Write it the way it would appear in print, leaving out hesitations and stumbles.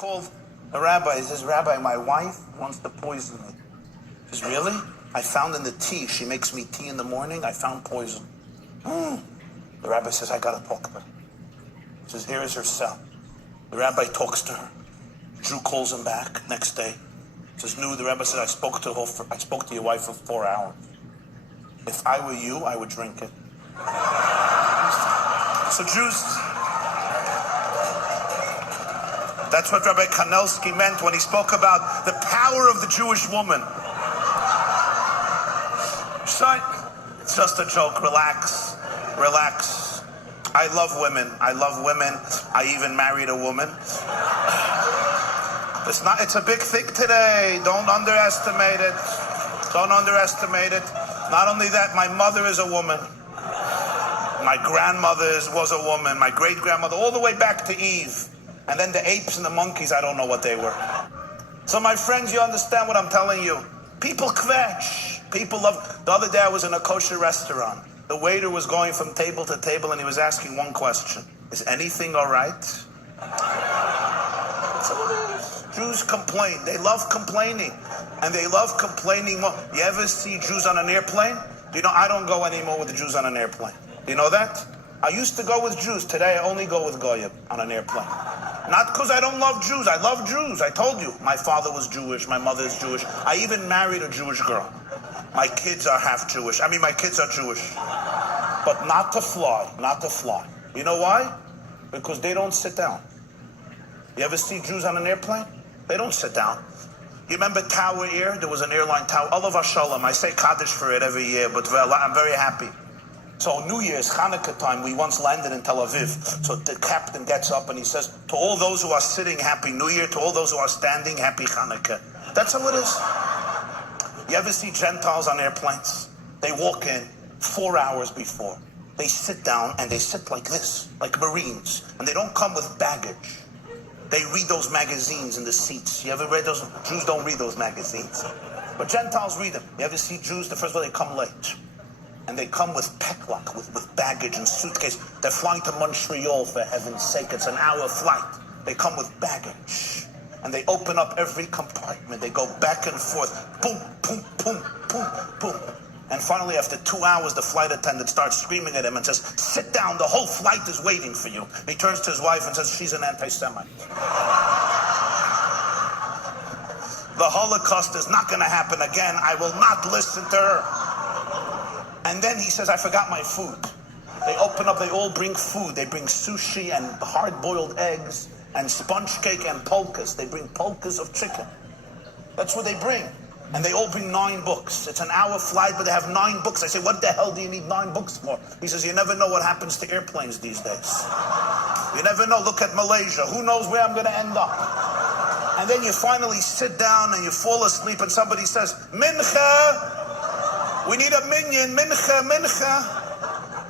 called a rabbi. He says, Rabbi, my wife wants to poison me. He says, really? I found in the tea, she makes me tea in the morning, I found poison. The rabbi says, I gotta talk to her. He says, here is her cell. The rabbi talks to her. Jew calls him back next day. He says, no, the rabbi says, I spoke to your wife for 4 hours. If I were you, I would drink it. So Jews, that's what Rabbi Kanelsky meant when he spoke about the power of the Jewish woman. Shine. It's just a joke. Relax. Relax. I love women. I love women. I even married a woman. It's a big thing today. Don't underestimate it. Don't underestimate it. Not only that, my mother is a woman. My grandmother was a woman. My great-grandmother, all the way back to Eve. And then the apes and the monkeys, I don't know what they were. So my friends, you understand what I'm telling you. People kvetch. People love. The other day I was in a kosher restaurant. The waiter was going from table to table and he was asking one question. Is anything all right? So it is. Jews complain. They love complaining. And they love complaining more. You ever see Jews on an airplane? You know, I don't go anymore with the Jews on an airplane. You know that? I used to go with Jews. Today I only go with Goyim on an airplane. Not because I don't love Jews. I love Jews. I told you. My father was Jewish. My mother is Jewish. I even married a Jewish girl. My kids are half Jewish. My kids are Jewish. But not to fly. Not to fly. You know why? Because they don't sit down. You ever see Jews on an airplane? They don't sit down. You remember Tower Air? There was an airline, Tower. Olav Hashalom. I say Kaddish for it every year, but I'm very happy. So New Year's, Hanukkah time, we once landed in Tel Aviv. So the captain gets up and he says, to all those who are sitting, Happy New Year. To all those who are standing, Happy Hanukkah. That's how it is. You ever see Gentiles on airplanes? They walk in 4 hours before. They sit down and they sit like this, like Marines. And they don't come with baggage. They read those magazines in the seats. You ever read those? Jews don't read those magazines. But Gentiles read them. You ever see Jews? The first of all, they come late. And they come with peklak, with baggage and suitcase. They're flying to Montreal, for heaven's sake. It's an hour flight. They come with baggage. And they open up every compartment. They go back and forth. Boom, boom, boom, boom, boom. And finally, after 2 hours, the flight attendant starts screaming at him and says, sit down, the whole flight is waiting for you. He turns to his wife and says, she's an anti-Semite. The Holocaust is not going to happen again. I will not listen to her. And then he says, I forgot my food. They open up, they all bring food. They bring sushi and hard-boiled eggs and sponge cake and polkas. They bring polkas of chicken. That's what they bring. And they all bring 9 books. It's an hour flight, but they have 9 books. I say, what the hell do you need 9 books for? He says, you never know what happens to airplanes these days. You never know. Look at Malaysia. Who knows where I'm going to end up? And then you finally sit down and you fall asleep and somebody says, Mincha! We need a minyan, mincha, mincha.